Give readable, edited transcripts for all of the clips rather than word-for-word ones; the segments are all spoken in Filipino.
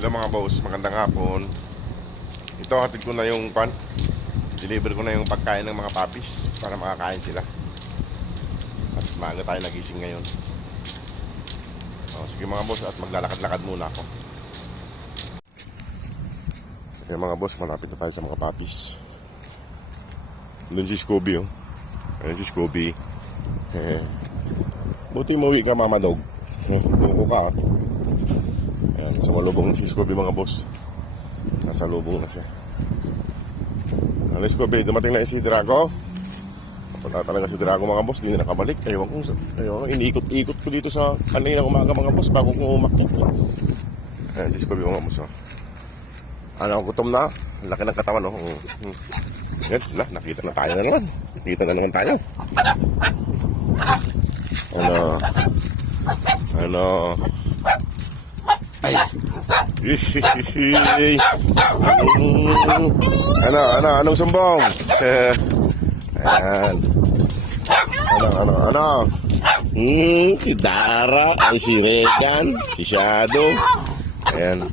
Hello mga boss, magandang hapon. Ito, hatid ko na yung pan. Deliver ko na yung pagkain ng mga puppies para makakain sila. At maaga tayo nagising ngayon. Sige mga boss, at maglalakad-lakad muna ako. Okay mga boss, malapit na tayo sa mga puppies. Doon si Scooby, oh. Ayan si Scooby. Buti mauwi ka, Mama Dog. Buko ka, oh. Ayan, sumalubong si Scooby mga boss. Nasa lubong na siya. Ano Scooby, dumating na si Drago. Wala talaga si Drago mga boss, hindi na nakabalik. Ayaw, iniikot-ikot ko dito sa kanina umaga mga boss bago ko umakit. Ayan si Scooby mga boss, oh. Ano, gutom na? Laki ng katawan, oh. Yan, nakita na tayo na naman. Nakita na naman tayo. Ano? Ay. Anong sumbong? Ayan. Ano? Si Dara, ay si Regan, si Shadow. Ayan.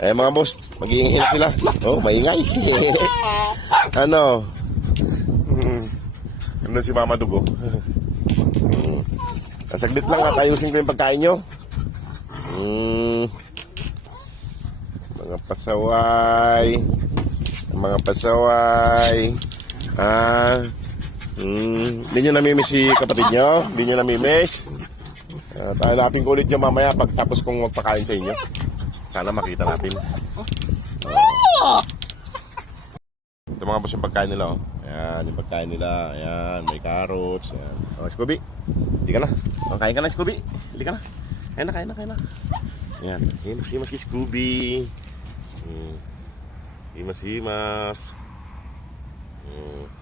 Mga boss, mag-iingay sila. Oh, maingay. Ano si Mama Dugo? Saglit lang at ayusin ko yung pagkain nyo. Mga pasaway. Hindi nyo namimiss si kapatid nyo? Hindi nyo namimiss? Hanapin ko ulit nyo mamaya pagtapos kong magpakain sa inyo. Sana makita natin. Ito mga boss yung pagkain nila, oh. Ayan, yung pagkain nila. Ayan, may carrots. Ayan. Oh, Scooby, hindi ka na. Oh, kain ka na, Scooby. Hindi ka na. Kain na. Ayan, himas-himas si Scooby. Himas-himas.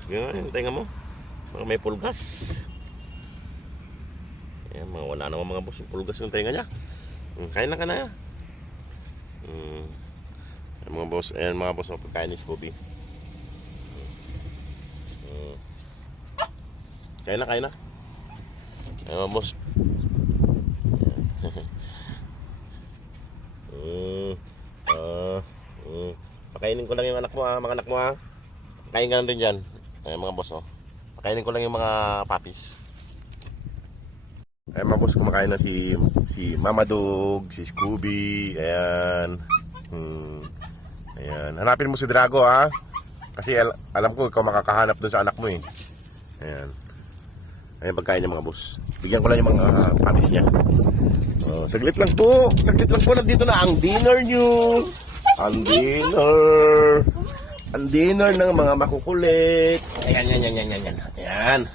Yan, yung tenga mo. Mga may pulgas. Ayan, wala naman mga boss yung pulgas yung tenga niya. Kain na ka na. Ayan mga boss, ang pagkain ni Scooby. Kain na. Ayan mga boss. Pakainin ko lang yung anak mo, mga anak mo, ha. Kain ka lang din dyan. Ayan mga boss, oh. Pakainin ko lang yung mga puppies. Ayan mga boss, kumakain na si Mama Dog, si Scooby. Ayan. Ayan. Hanapin mo si Drago, ha. Kasi alam ko ikaw makakahanap doon sa anak mo, eh. Ayan. Ayan pagkain niya mga boss. Bigyan ko lang yung mga puppies niya. Saglit lang po. Nandito na ang dinner nyo. Ang dinner ng mga makukulit. Ayan.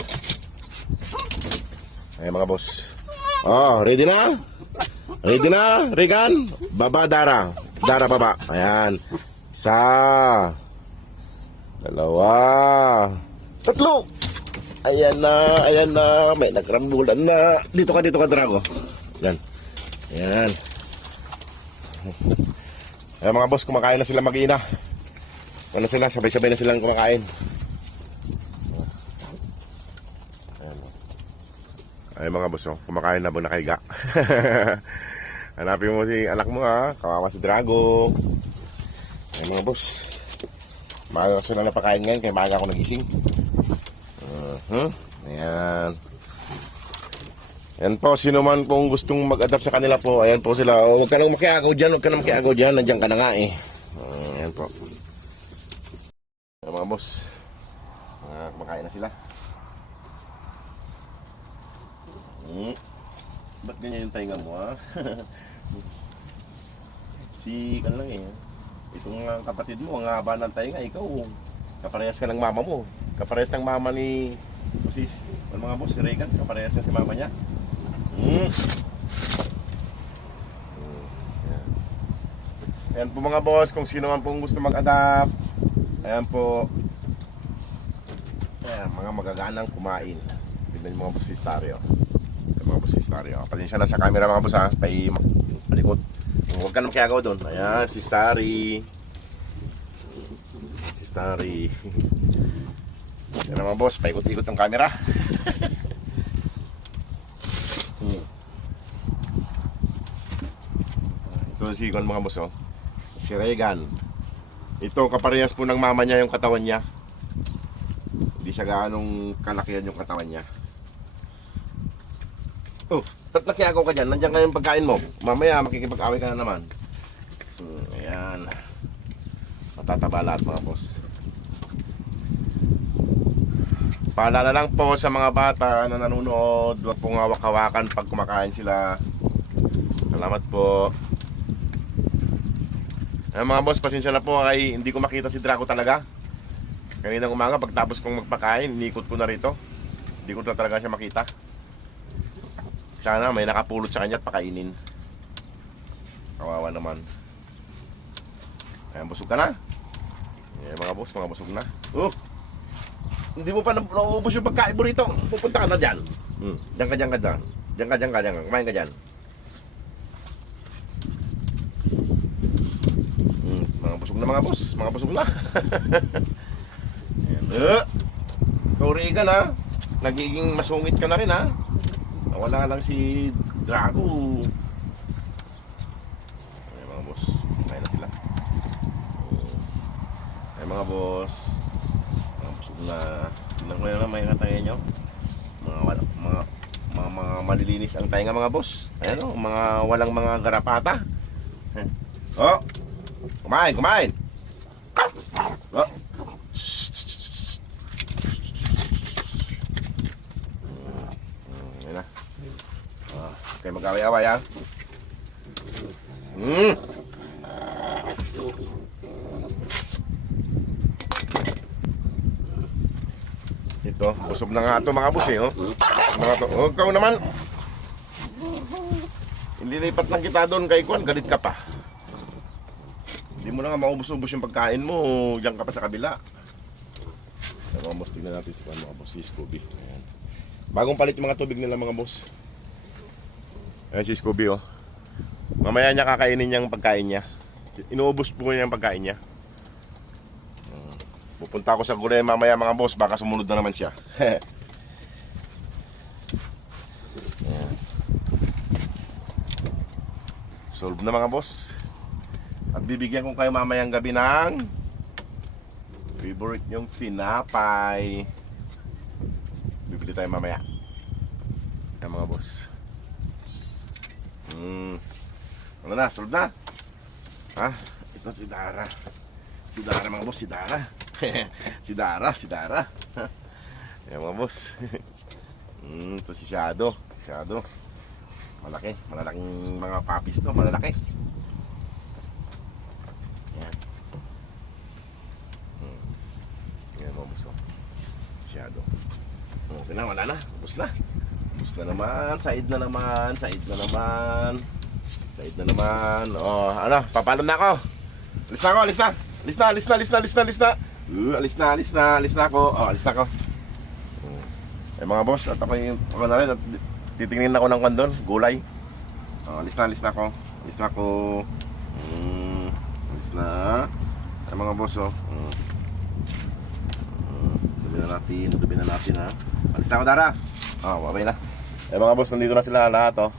Ayan mga boss. Ready na? Regan? Baba, Dara. Dara, baba. Ayan. Isa. Dalawa. Tatlo. Ayan na. May nagrambulan na. Dito ka, Drago. Ayan. Ayan mga boss, kumakain na sila mag-ina. Sabay-sabay na silang kumakain. Ayan mga boss, kumakain na bunakaiga. Hanapin mo si anak mo, ha. Kawawa si Drago. Ayan mga boss, maaga ko silang napakain ngayon, kaya maaga ako nagising. Ayan po, sino man pong gustong mag-adapt sa kanila po, ayan po sila. Huwag ka nang makiagaw dyan, nandiyan ka na nga, eh. Ayan po. Ayan mga boss, kumakain na sila. Ba't ganyan yung tainga mo, ha? Kan lang, eh. Itong kapatid mo, ang haba ng tainga, ikaw, kaparehas ka ng mama mo. Kaparehas ng mama ni Pusis. Mga boss, si Regan, kaparehas ka si mama niya. Ayan po mga boss, kung sino man pong gusto mag-adapt, ayan po. Ayan, mga magaganang kumain. Tignan yung mga boss si Starry, oh. Mga boss si Starry, oh. Pasensya na sa camera mga boss, ha. Palikot. Huwag ka na makiagaw doon. Ayan, si Starry. Yan mga boss, paikot-ikot ang camera. Ito si Ikon mga boss, oh. Si Regan. Ito, kaparehas po ng mama niya yung katawan niya. Hindi siya gaanong kalakihan yung katawan niya. Oh, ba't nakiagaw ka dyan? Nandiyan ka yung pagkain mo. Mamaya makikipag-away ka na naman. Ayan. Matataba lahat mga boss. Paalala lang po sa mga bata na nanonood, huwag pong hawak-hawakan pag kumakain sila. Salamat po. Ayan mga boss, pasensya na po ay hindi ko makita si Draco talaga. Kaninang umaga pagtapos kong magpakain, inikot ko na rito. Hindi ko na talaga siya makita. Sana may nakapulot sa kanya at pakainin. Kawawa naman. Ayan, busog ka na. Ayan mga boss, mga busog na. Hindi mo pa nauubos yung pagkain mo rito. Pupunta ka na dyan. Diyan ka, diyan ka, diyan. Diyan ka, diyan ka, diyan ka. Kumain ka dyan. Mga busog na mga boss. Mga busog na. Ayan. Ikaw Regan ha. Nagiging masungit ka na rin ha. Wala lang si Draco. Ayan mga boss. Kumain na sila. Ayan mga boss. Mga busog na. Tingnan ko na lang may katangin nyo. Mga malilinis ang tainga mga boss. Ayan o. Mga walang mga garapata. Oh. Kumain, kumain. Oh. Ayan na. Okay, mag-away-away ha. Ito, busog na nga ito mga boss eh. Oh, ikaw naman. Hindi lipat lang kita doon kay Kwan, galit ka pa. Hindi mo na nga maubos-ubos yung pagkain mo, diyan ka pa sa kabila. Mga boss, tignan natin si Kwan mga boss, si Scooby. Ayan. Bagong palit yung mga tubig nila mga boss. Ayan si Scooby oh. Mamaya niya kakainin yung pagkain niya. Inuubos po niya yung pagkain niya. Pupunta ako sa gulay mamaya mga boss, baka sumunod na naman siya. Solve na mga boss. At bibigyan ko kayo mamayang gabi ng favorite nyong tinapay. Bibili tayo mamaya. Yan mga boss. Ano na, solve na. Ha? Ito si Dara. Si Dara mga boss, si Dara. Si Dara. Yan mga boss. Ito si Shadow. Malalaking mga puppies to, malalaki. Yan. Yan mga boss. Shadow. Okay na, wala na. Ubus na. Ubus na naman. Side na naman. Oh, ano, papalon na ako. Alis na ako. Alis na ako. Oh, alis na ako. Eh mga boss, at ako na rin at titingin ako ng kandon, gulay. Oh, alis na ako. Alis na. Ay mga boss oh. Dubi na natin ha. Alis na ako Dara. Oh, babay na. Eh mga boss, nandito na sila lahat oh.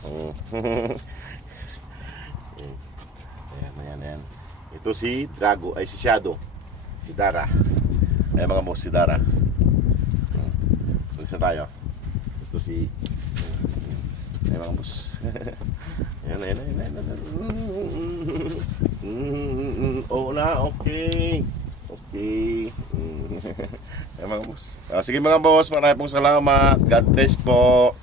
Ayan. Ito si Drago, ay si Shadow. Si Dara. Ayan mga boss, si Dara. Alis na tayo. Ito si ayan mga boss. Ayan. Oo na, okay. Ayan mga boss. Sige mga boss, maraming pong salamat. God bless po.